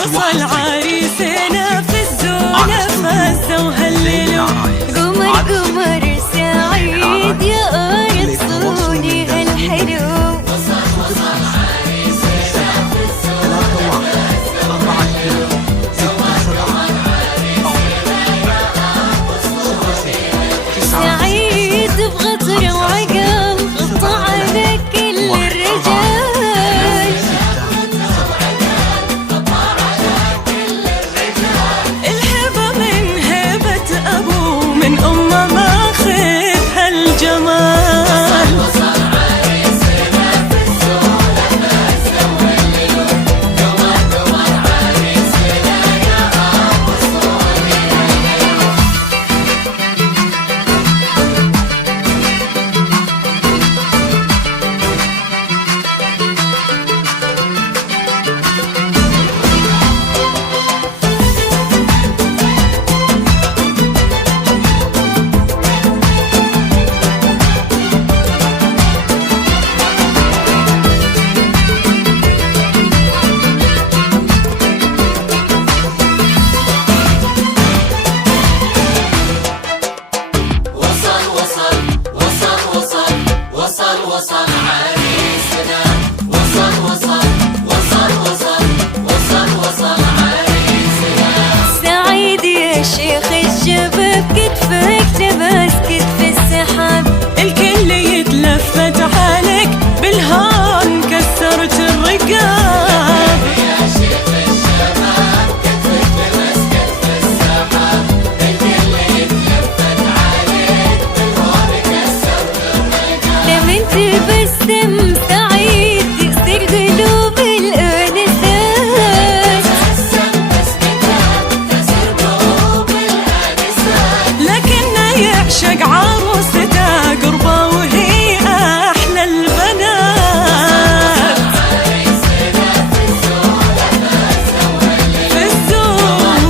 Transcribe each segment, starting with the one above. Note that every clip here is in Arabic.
وصل عريسنا في الزونة فازة وهللوا قمر قمر سعيد يا أرض صوني هالحلو. وصل عريسنا في الزونة فازة وهللوا قمر سعيد بغطر وعقل غطى على كل الرجال. سعيد يا شيخ الشباب كتفك تماس كتف السحاب. الكل يتلفت عليك بالهون كسرت الرقاب. يا شيخ الشباب كتفك تماس كتف السحاب. الكل يتلفت عليك بالهون كسرت الرقاب. لمن تبسم سعيد يصير قلوب الأنسات. لكنه يعشق عروسته قربه وهي أحلى البنات. في الزولة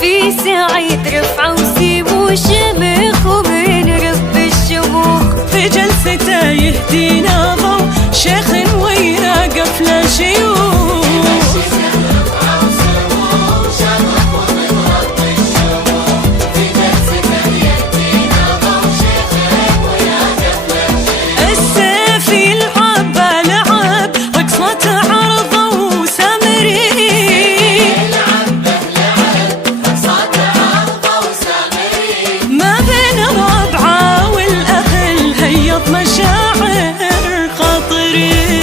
في سعيد رفعه وسيم وشمخ ومن رب الشموخ. في جلسته يهدينا ضو شيخ ويا قفله شيوخ. السيف يلعب لعب رقصته عرضه وسامري. ما بين الربعة والأهل هيض مشاعر خاطري.